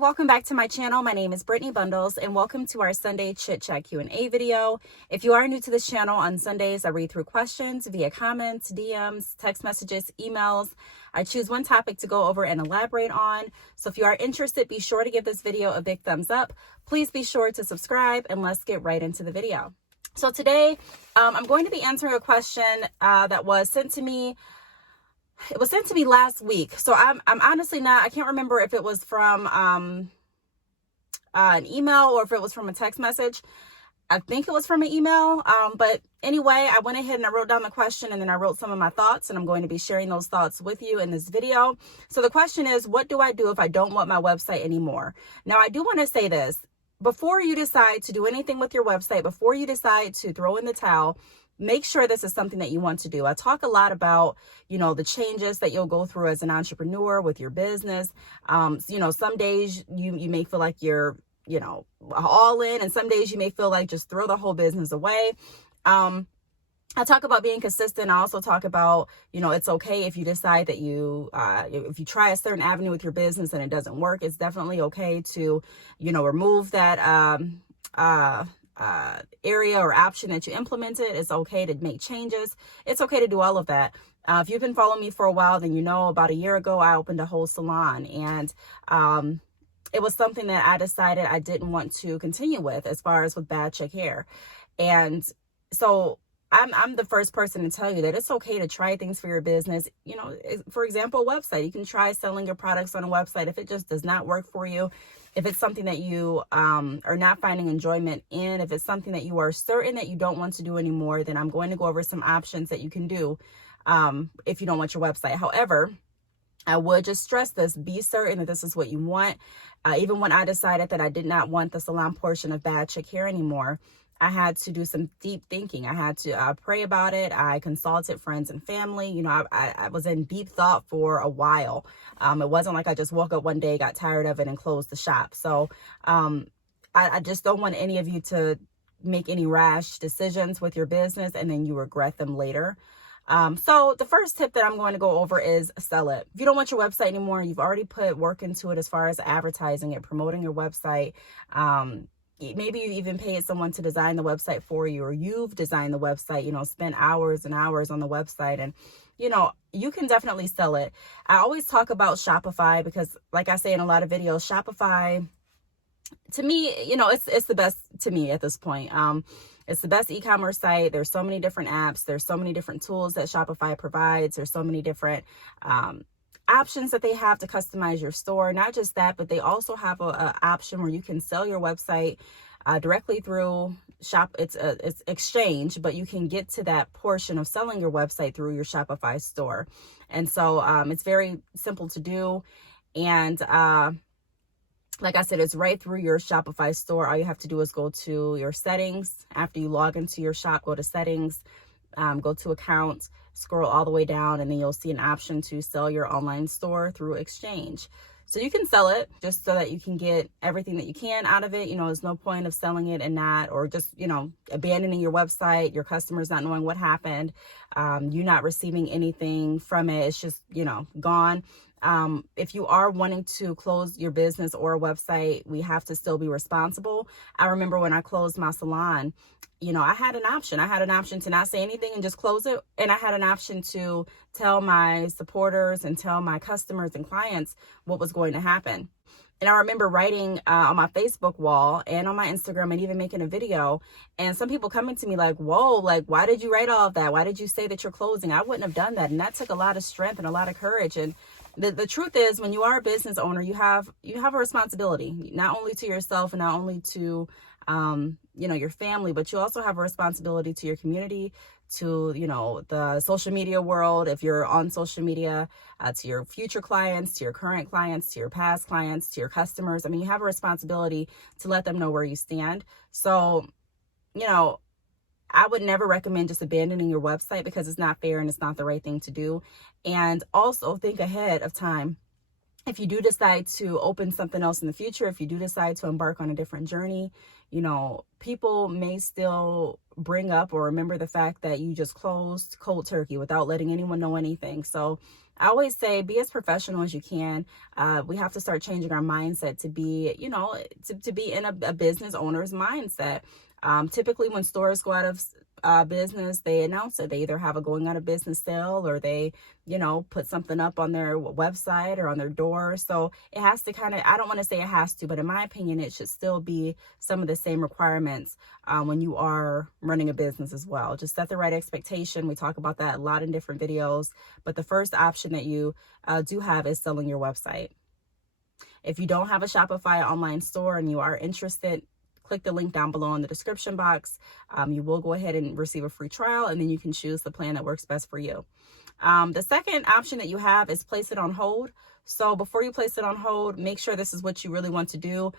welcome back to my channel. My name is Brittany Bundles and welcome to our Sunday Chit Chat Q&A video. If you are new to this channel, on Sundays I read through questions via comments, DMs, text messages, emails. I choose one topic to go over and elaborate on. So if you are interested, be sure to give this video a big thumbs up. Please be sure to subscribe and let's get right into the video. So today I'm going to be answering a question that was sent to me. It was sent to me last week. So I'm honestly not, I can't remember if it was from an email or if it was from a text message. I think it was from an email. But anyway, I went ahead and I wrote down the question and then I wrote some of my thoughts, and I'm going to be sharing those thoughts with you in this video. So the question is, what do I do if I don't want my website anymore? Now, I do want to say this. Before you decide to do anything with your website, before you decide to throw in the towel, make sure this is something that you want to do. I talk a lot about, the changes that you'll go through as an entrepreneur with your business. Some days you may feel like you're, all in, and some days you may feel like just throw the whole business away. I talk about being consistent. I also talk about, it's okay if you decide that if you try a certain avenue with your business and it doesn't work, it's definitely okay to, remove that, area or option that you implemented. It's okay to make changes. It's okay to do all of that. If you've been following me for a while, then about a year ago, I opened a whole salon, and it was something that I decided I didn't want to continue with as far as with bad chick hair. And so I'm the first person to tell you that it's okay to try things for your business. For example, a website. You can try selling your products on a website. If it just does not work for you, if it's something that you are not finding enjoyment in, if it's something that you are certain that you don't want to do anymore, then I'm going to go over some options that you can do if you don't want your website. However, I would just stress this: be certain that this is what you want. Even when I decided that I did not want the salon portion of Bad Chick Hair anymore, I had to do some deep thinking. I had to pray about it. I consulted friends and family. I was in deep thought for a while. It wasn't like I just woke up one day, got tired of it, and closed the shop. So I just don't want any of you to make any rash decisions with your business and then you regret them later. So the first tip that I'm going to go over is sell it. If you don't want your website anymore, you've already put work into it as far as advertising it, promoting your website. Maybe you even paid someone to design the website for you, or you've designed the website, spent hours and hours on the website, and, you can definitely sell it. I always talk about Shopify because, like I say in a lot of videos, Shopify, to me, it's the best to me at this point. It's the best e-commerce site. There's so many different apps. There's so many different tools that Shopify provides. There's so many different, options that they have to customize your store. Not just that, but they also have a option where you can sell your website directly through it's Exchange, but you can get to that portion of selling your website through your Shopify store. And so it's very simple to do. And like I said, it's right through your Shopify store. All you have to do is go to your settings. After you log into your shop, go to settings, go to accounts, scroll all the way down, and then you'll see an option to sell your online store through Exchange. So you can sell it just so that you can get everything that you can out of it. There's no point of selling it and not, or just, abandoning your website, your customers not knowing what happened, you not receiving anything from it. It's just, gone. If you are wanting to close your business or a website, we have to still be responsible. I remember when I closed my salon, I had an option. I had an option to not say anything and just close it. And I had an option to tell my supporters and tell my customers and clients what was going to happen. And I remember writing on my Facebook wall and on my Instagram and even making a video, and some people coming to me like, whoa, like, why did you write all of that? Why did you say that you're closing? I wouldn't have done that. And that took a lot of strength and a lot of courage. And the truth is, when you are a business owner, you have a responsibility, not only to yourself and not only to, your family, but you also have a responsibility to your community, to, the social media world. If you're on social media, to your future clients, to your current clients, to your past clients, to your customers. You have a responsibility to let them know where you stand. So, I would never recommend just abandoning your website because it's not fair and it's not the right thing to do. And also think ahead of time. if you do decide to open something else in the future, if you do decide to embark on a different journey, you know, people may still bring up or remember the fact that you just closed cold turkey without letting anyone know anything. So I always say, be as professional as you can. We have to start changing our mindset to be, you know, to be in a business owner's mindset. Typically when stores go out of business, they announce it. They either have a going out of business sale, or they, you know, put something up on their website or on their door. So it has to kind of, I don't want to say it has to, but in my opinion, it should still be some of the same requirements when you are running a business as well. Just set the right expectation. We talk about that a lot in different videos, but the first option that you do have is selling your website. If you don't have a Shopify online store and you are interested, click the link down below in the description box. You will go ahead and receive a free trial, and then you can choose the plan that works best for you. The second option that you have is place it on hold. So before you place it on hold, make sure this is what you really want to do.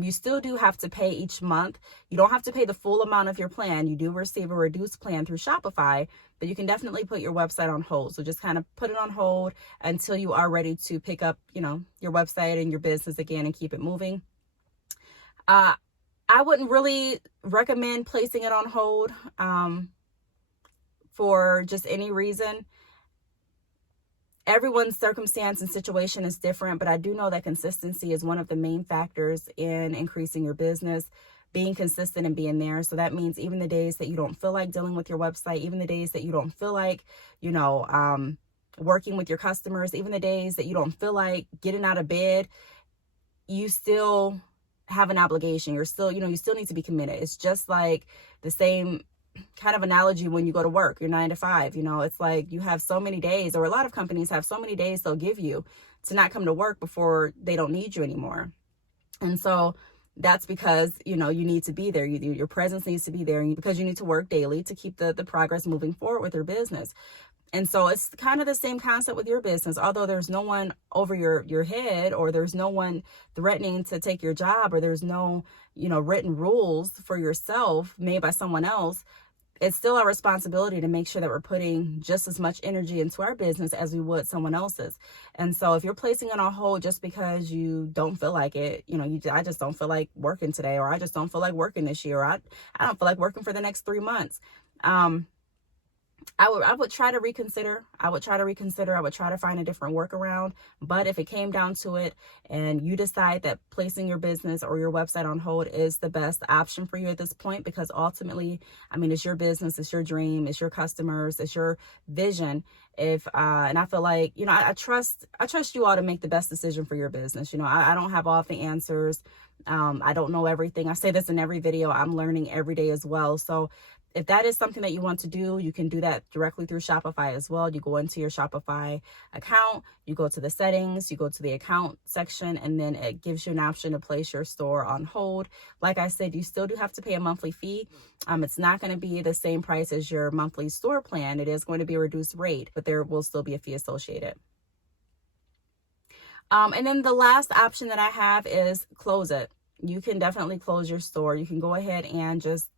You still do have to pay each month. You don't have to pay the full amount of your plan. You do receive a reduced plan through Shopify, but you can definitely put your website on hold. So just kind of put it on hold until you are ready to pick up, you know, your website and your business again and keep it moving. I wouldn't really recommend placing it on hold for just any reason. Everyone's circumstance and situation is different, but I do know that consistency is one of the main factors in increasing your business, being consistent and being there. So that means even the days that you don't feel like dealing with your website, even the days that you don't feel like, you know, working with your customers, even the days that you don't feel like getting out of bed, you still have an obligation. You're still, you know, you still need to be committed. It's just like the same kind of analogy when you go to work, you're 9 to 5, you know, it's like you have so many days, or a lot of companies have so many days they'll give you to not come to work before they don't need you anymore. And so that's because, you know, you need to be there. Your presence needs to be there because you need to work daily to keep the progress moving forward with your business. And so it's kind of the same concept with your business. Although there's no one over your head, or there's no one threatening to take your job, or there's no, you know, written rules for yourself made by someone else, it's still our responsibility to make sure that we're putting just as much energy into our business as we would someone else's. And so if you're placing it on hold just because you don't feel like it, you know, I just don't feel like working today, or I just don't feel like working this year, or I don't feel like working for the next 3 months. I would try to reconsider. I would try to find a different workaround. But if it came down to it and you decide that placing your business or your website on hold is the best option for you at this point, because ultimately, I mean, it's your business, it's your dream, it's your customers, it's your vision. And I feel like, you know, I trust you all to make the best decision for your business. You know, I don't have all the answers. I don't know everything. I say this in every video. I'm learning every day as well. So if that is something that you want to do, you can do that directly through Shopify as well. You go into your Shopify account, you go to the settings, you go to the account section, and then it gives you an option to place your store on hold. Like I said, you still do have to pay a monthly fee. It's not going to be the same price as your monthly store plan. It is going to be a reduced rate, but there will still be a fee associated. And then the last option that I have is close it. You can definitely close your store. You can go ahead and just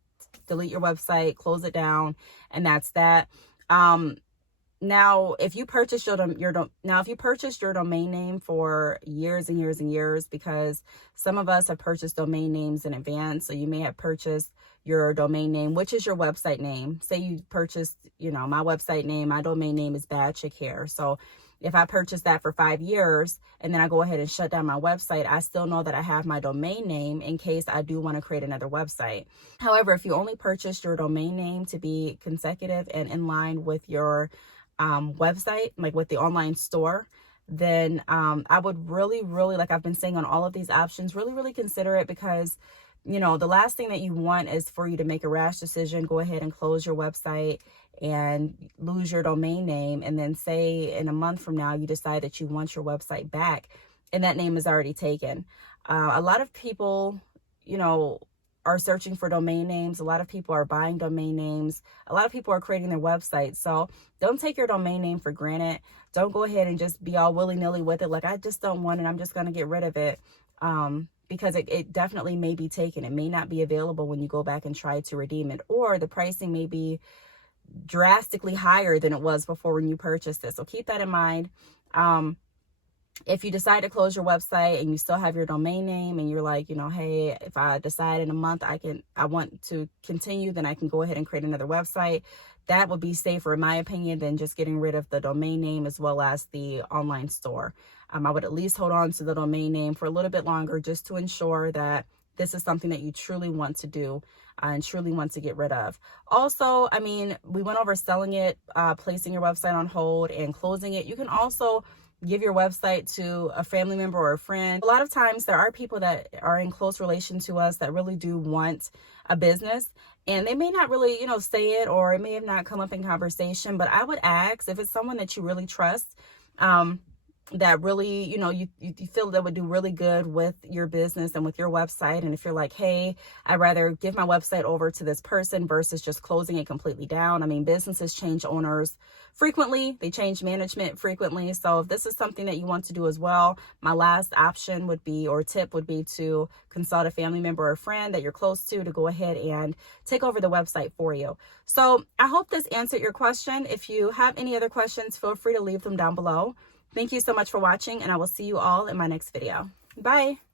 delete your website, close it down, and that's that. Now, if you purchase your domain name for years and years and years, because some of us have purchased domain names in advance, so you may have purchased your domain name, which is your website name. Say you purchased, you know, my website name, my domain name is Bad Chick Hair. So if I purchase that for 5 years and then I go ahead and shut down my website, I still know that I have my domain name in case I do want to create another website. However, if you only purchased your domain name to be consecutive and in line with your website, like with the online store, then I would really, like I've been saying on all of these options, really consider it, because you know, the last thing that you want is for you to make a rash decision, go ahead and close your website and lose your domain name. And then say in a month from now, you decide that you want your website back and that name is already taken. A lot of people, you know, are searching for domain names. A lot of people are buying domain names. A lot of people are creating their websites. So don't take your domain name for granted. Don't go ahead and just be all willy-nilly with it. Like, I just don't want it, I'm just going to get rid of it. Because it definitely may be taken. It may not be available when you go back and try to redeem it, or the pricing may be drastically higher than it was before when you purchased it. So keep that in mind. If you decide to close your website and you still have your domain name and you're like, hey, if I decide in a month I want to continue, then I can go ahead and create another website. That would be safer, in my opinion, than just getting rid of the domain name as well as the online store. I would at least hold on to the domain name for a little bit longer, just to ensure that this is something that you truly want to do and truly want to get rid of. Also, I mean, we went over selling it, placing your website on hold, and closing it. You can also give your website to a family member or a friend. A lot of times there are people that are in close relation to us that really do want a business, and they may not really, say it, or it may have not come up in conversation, but I would ask if it's someone that you really trust, that really, you feel that would do really good with your business and with your website. And if you're like, hey, I'd rather give my website over to this person versus just closing it completely down. I mean, businesses change owners frequently. They change management frequently. So if this is something that you want to do as well, my last option would be, or tip would be, to consult a family member or a friend that you're close to go ahead and take over the website for you. So I hope this answered your question. If you have any other questions, feel free to leave them down below. Thank you so much for watching, and I will see you all in my next video. Bye.